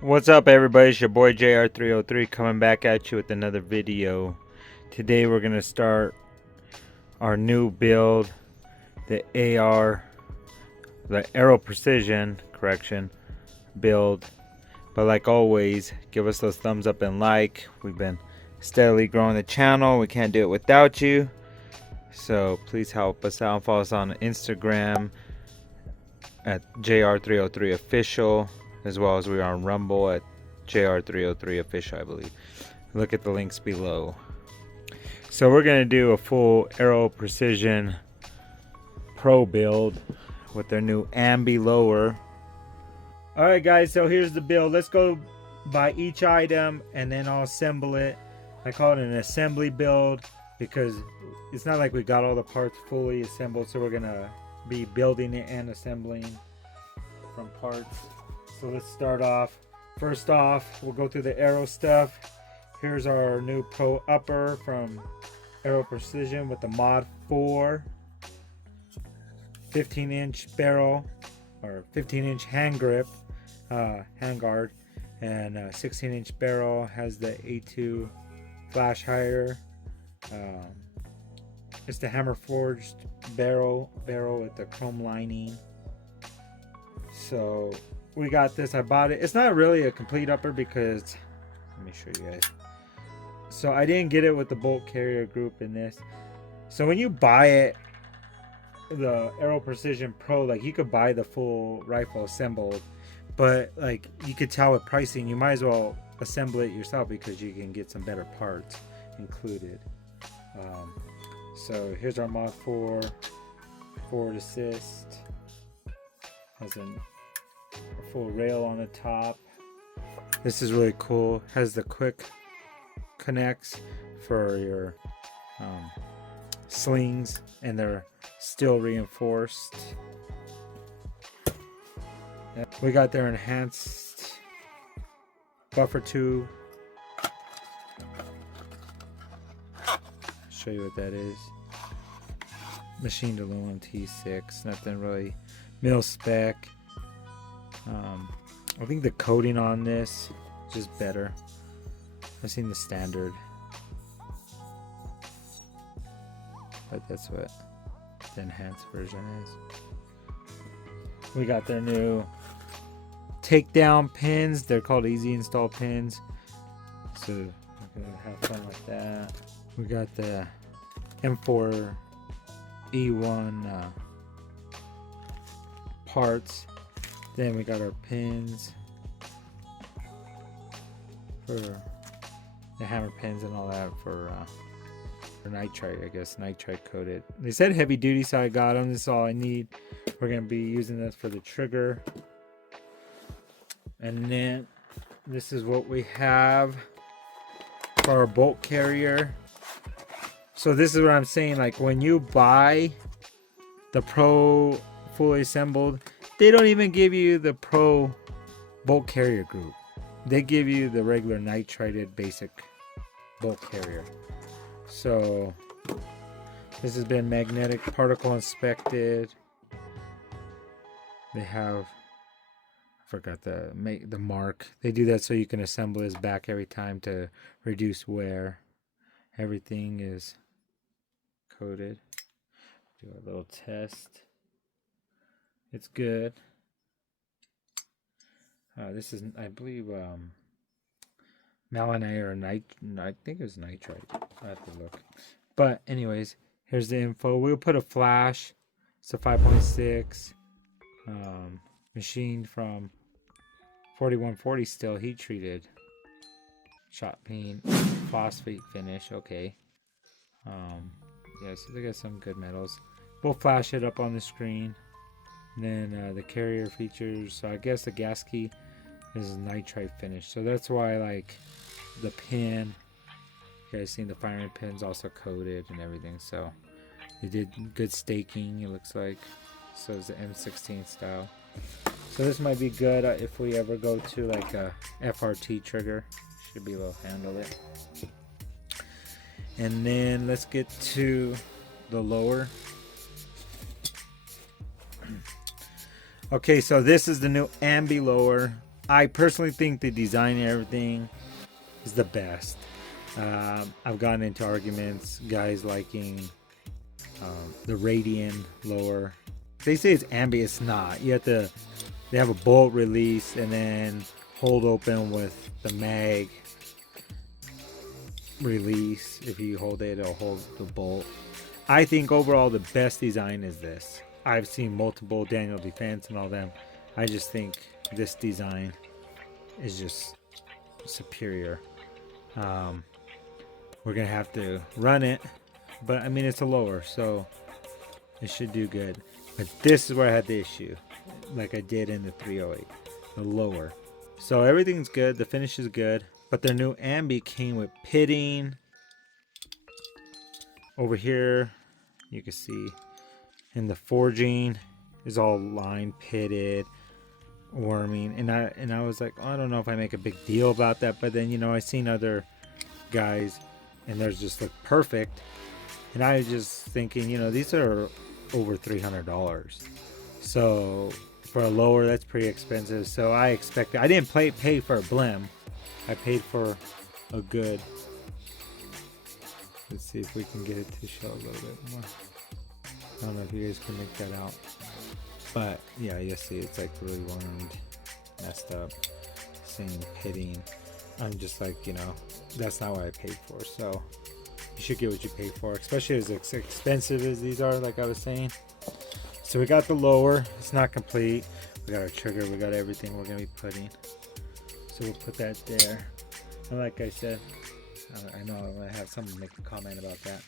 What's up, everybody? It's your boy JR303 coming back at you with another video. Today we're gonna start our new build, the Aero Precision correction build. But like always, give us those thumbs up and like. We've been steadily growing the channel. We can't do it without you. So please help us out. Follow us on Instagram at JR303 official, as well as we are on Rumble at JR303 official, I believe. Look at the links below. So we're gonna do a full Aero Precision Pro build with their new ambi lower. All right, guys. So here's the build. Let's go by each item and then I'll assemble it. I call it an assembly build because it's not like we got all the parts fully assembled. So we're gonna be building it and assembling from parts. So let's start off. First off, we'll go through the Aero stuff. Here's our new Pro upper from Aero Precision with the Mod 4 15-inch barrel or 15-inch hand grip, hand guard, and 16-inch barrel. Has the A2 flash hider. It's the hammer forged barrel with the chrome lining. So we got this. I bought it. It's not really a complete upper because, let me show you guys. So I didn't get it with the bolt carrier group in this. So when you buy it, the Aero Precision Pro, like you could buy the full rifle assembled, but like you could tell with pricing, you might as well assemble it yourself because you can get some better parts included. So here's our Mod 4 forward assist. Has a full rail on the top. This is really cool. Has the quick connects for your slings, and they're steel reinforced. We got their enhanced buffer tube. Show you what that is. Machined aluminum T6. Nothing really mil spec. I think the coating on this is just better. I've seen the standard, but that's what the enhanced version is. We got their new takedown pins. They're called easy install pins, so we're gonna have fun with that. We got the M4 E1 parts. Then we got our pins for the hammer pins and all that for nitride, I guess, nitride coated. They said heavy duty, so I got them. This is all I need. We're gonna be using this for the trigger. And then this is what we have for our bolt carrier. So this is what I'm saying, like when you buy the Pro fully assembled, they don't even give you the Pro bolt carrier group. They give you the regular nitrided basic bolt carrier. So this has been magnetic particle inspected. They have, I forgot the mark. They do that so you can assemble this back every time to reduce wear. Everything is coated. Do a little test. It's good. This is, I believe, Malinite or I think it was nitrite. I have to look. But anyways, here's the info. We'll put a flash. It's a 5.6. Machined from 4140 still, heat treated. Shot peen, phosphate finish. Okay. Yeah, so they got some good metals. We'll flash it up on the screen. And then the carrier features. So I guess the gas key is nitride finish. So that's why, like, the pin, you guys seen the firing pins also coated and everything. So they did good staking, it looks like. So it's the M16 style. So this might be good if we ever go to like a FRT trigger. Should be able to handle it. And then let's get to the lower. Okay, so this is the new ambi lower. I personally think the design and everything is the best. I've gotten into arguments, guys liking the Radian lower. They say it's ambient, it's not. You have to, they have a bolt release and then hold open with the mag release. If you hold it, it'll hold the bolt. I think overall the best design is this. I've seen multiple Daniel Defense and all them. I just think this design is just superior. We're gonna have to run it, but I mean it's a lower, so it should do good. But this is where I had the issue, like I did in the 308, the lower. So everything's good, the finish is good, but their new ambi came with pitting. Over here, you can see, and the forging is all line pitted, worming, and I was like, oh, I don't know if I make a big deal about that, but then I seen other guys and theirs just look perfect, and I was just thinking, these are over $300, so for a lower that's pretty expensive. So I expected, I didn't pay for a blim, I paid for a good. Let's see if we can get it to show a little bit more. I don't know if you guys can make that out, but yeah, you see it's like really wormed, messed up, same pitting. I'm just like, that's not what I paid for. So you should get what you pay for, especially as expensive as these are, like I was saying. So we got the lower, it's not complete. We got our trigger, we got everything we're gonna be putting. So we'll put that there. And like I said, I know I'm gonna have someone make a comment about that.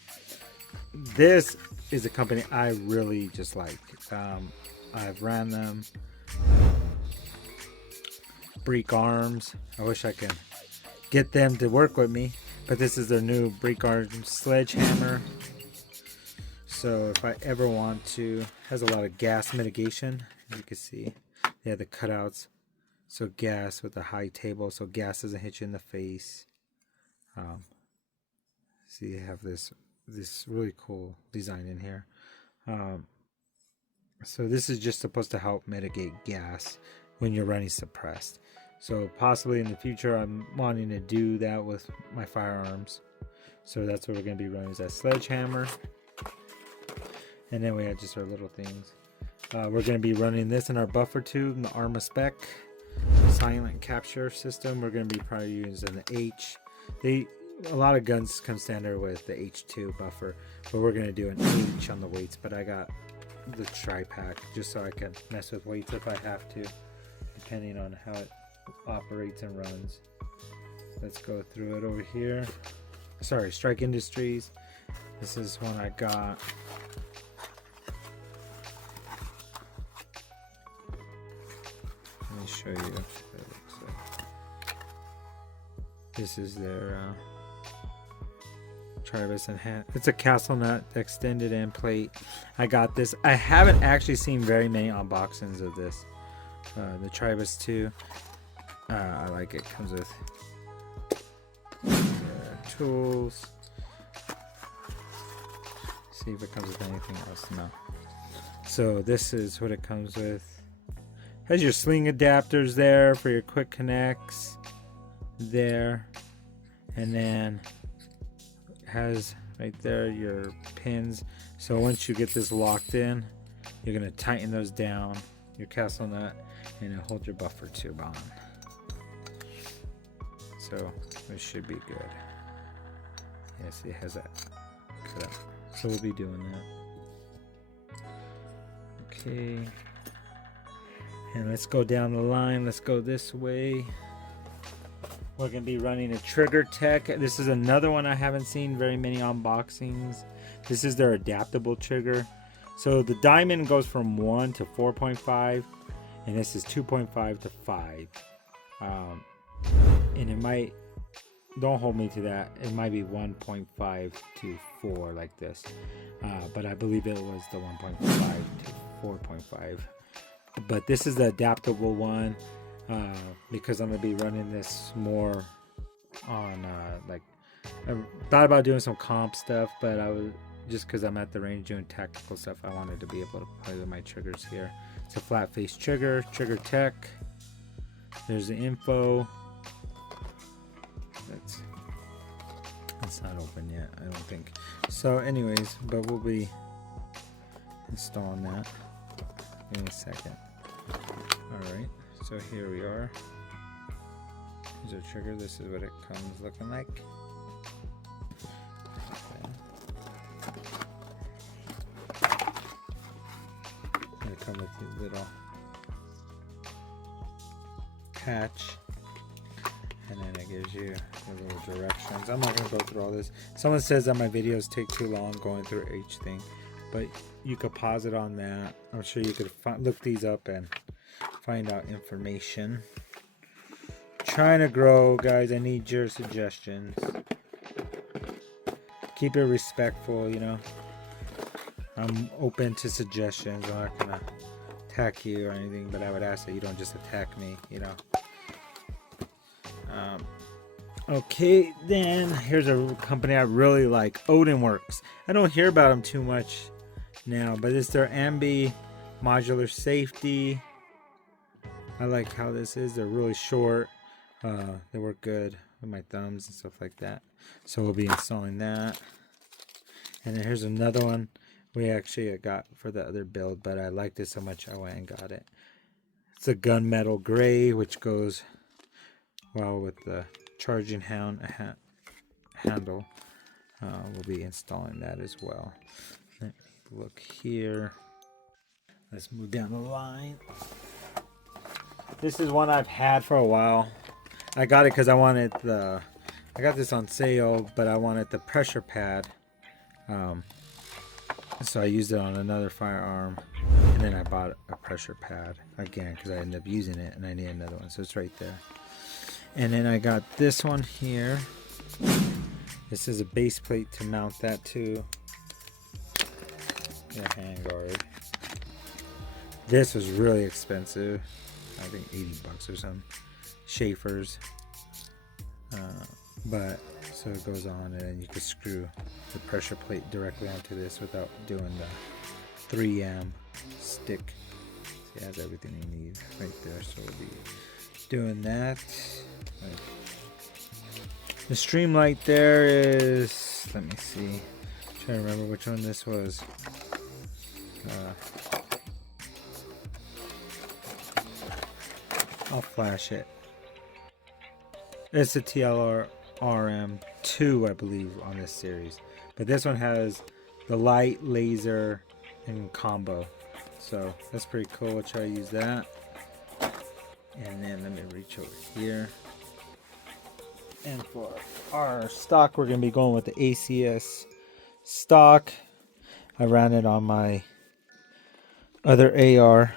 This is a company I really just like. I've ran them. Break Arms. I wish I could get them to work with me, but this is their new Break Arms sledgehammer. So if I ever want to, has a lot of gas mitigation. As you can see, they have the cutouts. So gas with a high table, so gas doesn't hit you in the face. See, you have this really cool design in here. So this is just supposed to help mitigate gas when you're running suppressed. So possibly in the future, I'm wanting to do that with my firearms. So that's what we're going to be running, is that sledgehammer. And then we have just our little things. We're going to be running this in our buffer tube, the Arma Spec silent capture system. We're going to be probably using the H. A lot of guns come standard with the H2 buffer, but we're going to do an H on the weights. But I got the tri-pack just so I can mess with weights if I have to, depending on how it operates and runs. Let's go through it over here. Sorry, Strike Industries. This is one I got. Let me show you what it looks like. This is their Tribus and hand. It's a castle nut extended end plate. I got this. I haven't actually seen very many unboxings of this. The Tribus 2. I like it. Comes with tools. See if it comes with anything else. No. So this is what it comes with. Has your sling adapters there for your quick connects there, and then has right there your pins. So once you get this locked in, you're going to tighten those down, your castle nut, and it'll hold your buffer tube on. So this should be good. Yes, it has that. So we'll be doing that. Okay. And let's go down the line. Let's go this way. We're going to be running a Trigger Tech. This is another one I haven't seen very many unboxings. This is their adaptable trigger. So the diamond goes from 1 to 4.5, and this is 2.5 to 5. And it might, don't hold me to that, it might be 1.5 to 4 like this. But I believe it was the 1.5 to 4.5. But this is the adaptable one, because I'm going to be running this more on, like, I thought about doing some comp stuff, but I was, just because I'm at the range doing tactical stuff, I wanted to be able to play with my triggers here. It's a flat face trigger, Trigger Tech. There's the info. It's not open yet, I don't think. So anyways, but we'll be installing that in a second. Alright, so here we are. Here's our trigger. This is what it comes looking like. They come with a little patch, and then it gives you the little directions. I'm not going to go through all this. Someone says that my videos take too long going through each thing, but you could pause it on that. I'm sure you could look these up and find out information. Trying to grow, guys. I need your suggestions. Keep it respectful, you know. I'm open to suggestions. I'm not gonna attack you or anything, but I would ask that you don't just attack me, you know. Okay, then here's a company I really like, Odinworks. I don't hear about them too much now, but it's their Ambi modular safety. I like how this is. They're really short. They work good with my thumbs and stuff like that. So we'll be installing that. And then here's another one we actually got for the other build, but I liked it so much I went and got it. It's a gunmetal gray, which goes well with the charging handle. We'll be installing that as well. Look here. Let's move down the line. This is one I've had for a while. I got it because I wanted the, I got this on sale, but I wanted the pressure pad. So I used it on another firearm, and then I bought a pressure pad again because I ended up using it and I need another one. So it's right there. And then I got this one here. This is a base plate to mount that to. The handguard. This was really expensive. I think 80 bucks or something. Schaefer's. But so it goes on, and then you can screw the pressure plate directly onto this without doing the 3M stick. So it has everything you need right there. So we'll be doing that. The Streamlight there is, let me see, I'm trying to remember which one this was. I'll flash it. It's a TLR RM2, I believe, on this series. But this one has the light, laser, and combo. So that's pretty cool. I'll try to use that. And then let me reach over here. And for our stock, we're going to be going with the ACS stock. I ran it on my other AR.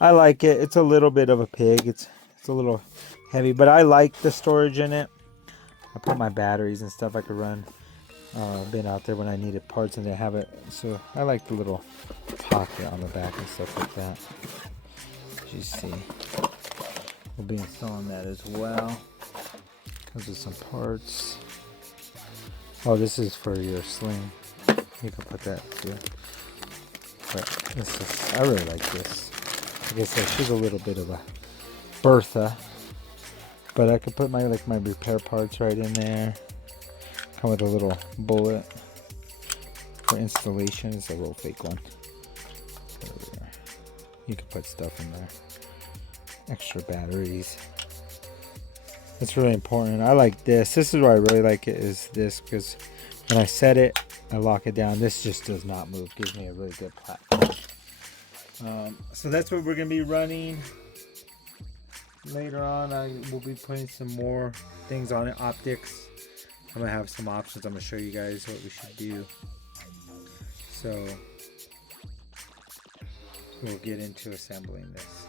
I like it. It's a little bit of a pig. It's a little heavy, but I like the storage in it. I put my batteries and stuff I could run. Been out there when I needed parts and they have it. So I like the little pocket on the back and stuff like that. As you see, we'll be installing that as well. Those are some parts. Oh, this is for your sling. You can put that too. But this is, I really like this. Like I said, she's a little bit of a Bertha, but I could put my my repair parts right in there. Come with a little bullet for installation. It's a little fake one. You can put stuff in there. Extra batteries. It's really important. I like this. This is why I really like it, is this, because when I set it, I lock it down. This just does not move. Gives me a really good platform. So that's what we're going to be running. Later on, I will be putting some more things on it. Optics. I'm going to have some options. I'm going to show you guys what we should do. So we'll get into assembling this.